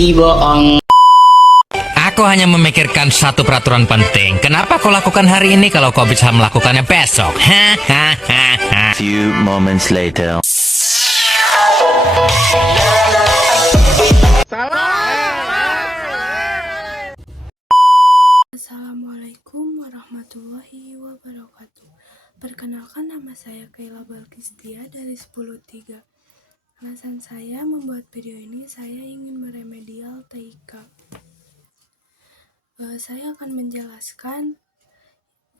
Ih, bohong. Aku hanya memikirkan satu peraturan penting. Kenapa kau lakukan hari ini kalau kau bisa melakukannya besok? Hahaha. Few moments later. Assalamualaikum warahmatullahi wabarakatuh. Perkenalkan, nama saya Kayla Balkistia dari 10.3. Alasan saya membuat video ini, saya ingin meremedial TIK. Saya akan menjelaskan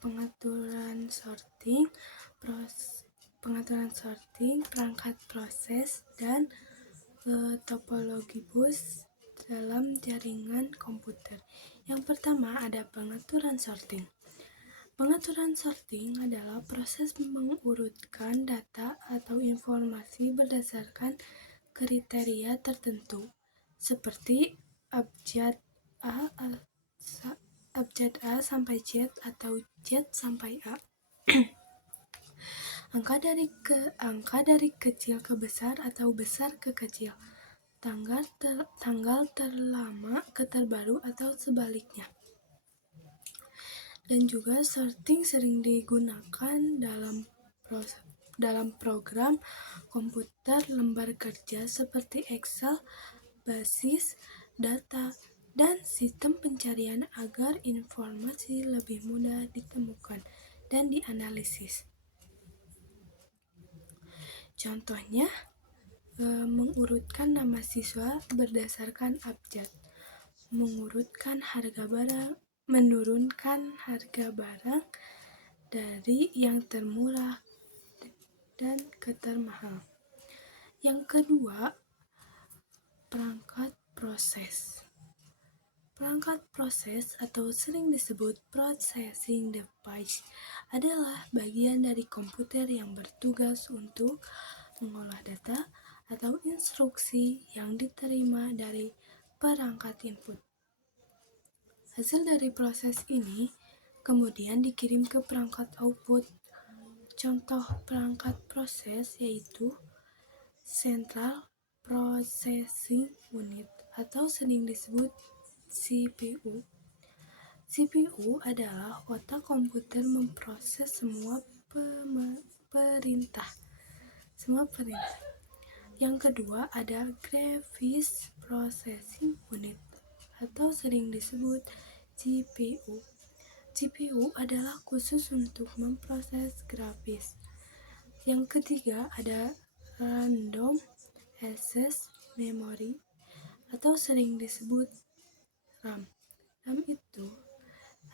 pengaturan sorting, perangkat proses, dan topologi bus dalam jaringan komputer. Yang pertama ada pengaturan sorting. Pengaturan sorting adalah proses mengurutkan data atau informasi berdasarkan kriteria tertentu, seperti abjad A sampai Z atau Z sampai A. Angka dari kecil ke besar atau besar ke kecil. Tanggal terlama ke terbaru atau sebaliknya. Dan juga sorting sering digunakan dalam program komputer lembar kerja seperti Excel, basis data, dan sistem pencarian agar informasi lebih mudah ditemukan dan dianalisis. Contohnya, mengurutkan nama siswa berdasarkan abjad, menurunkan harga barang dari yang termurah dan ke termahal. Yang kedua, perangkat proses. Perangkat proses atau sering disebut processing device adalah bagian dari komputer yang bertugas untuk mengolah data atau instruksi yang diterima dari perangkat input. Hasil dari proses ini kemudian dikirim ke perangkat output. Contoh perangkat proses yaitu Central Processing Unit atau sering disebut CPU. CPU adalah otak komputer memproses semua perintah. Yang kedua ada Graphics Processing Unit atau sering disebut GPU. GPU adalah khusus untuk memproses grafis. Yang ketiga ada Random Access Memory atau sering disebut RAM. RAM itu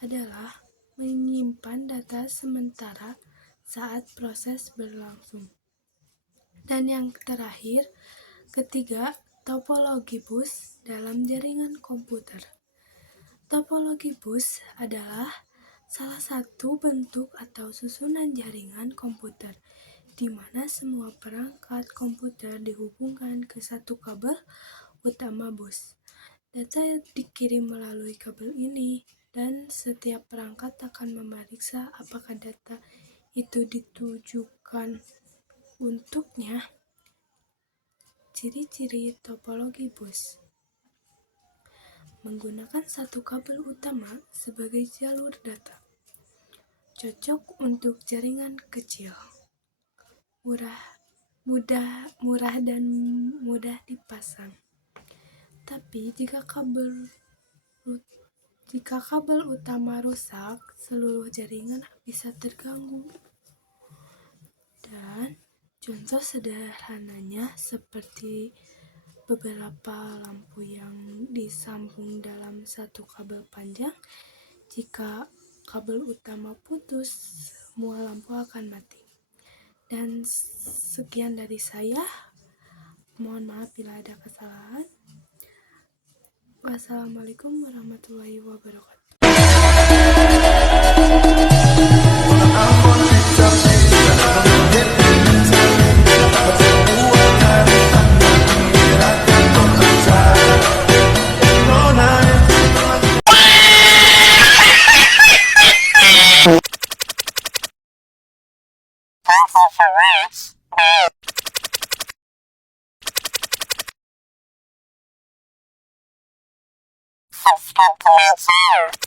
adalah menyimpan data sementara saat proses berlangsung. Dan yang terakhir, ketiga, topologi bus dalam jaringan komputer. Topologi bus adalah salah satu bentuk atau susunan jaringan komputer di mana semua perangkat komputer dihubungkan ke satu kabel utama bus. Data dikirim melalui kabel ini dan setiap perangkat akan memeriksa apakah data itu ditujukan untuknya. Ciri-ciri topologi bus: menggunakan satu kabel utama sebagai jalur data, cocok untuk jaringan kecil, murah dan mudah dipasang. Tapi jika kabel utama rusak, seluruh jaringan bisa terganggu. Dan contoh sederhananya seperti beberapa lampu yang disambung dalam satu kabel panjang. Jika kabel utama putus, semua lampu akan mati. Dan sekian dari saya. Mohon maaf bila ada kesalahan. Wassalamualaikum warahmatullahi wabarakatuh. subscribe to my channel.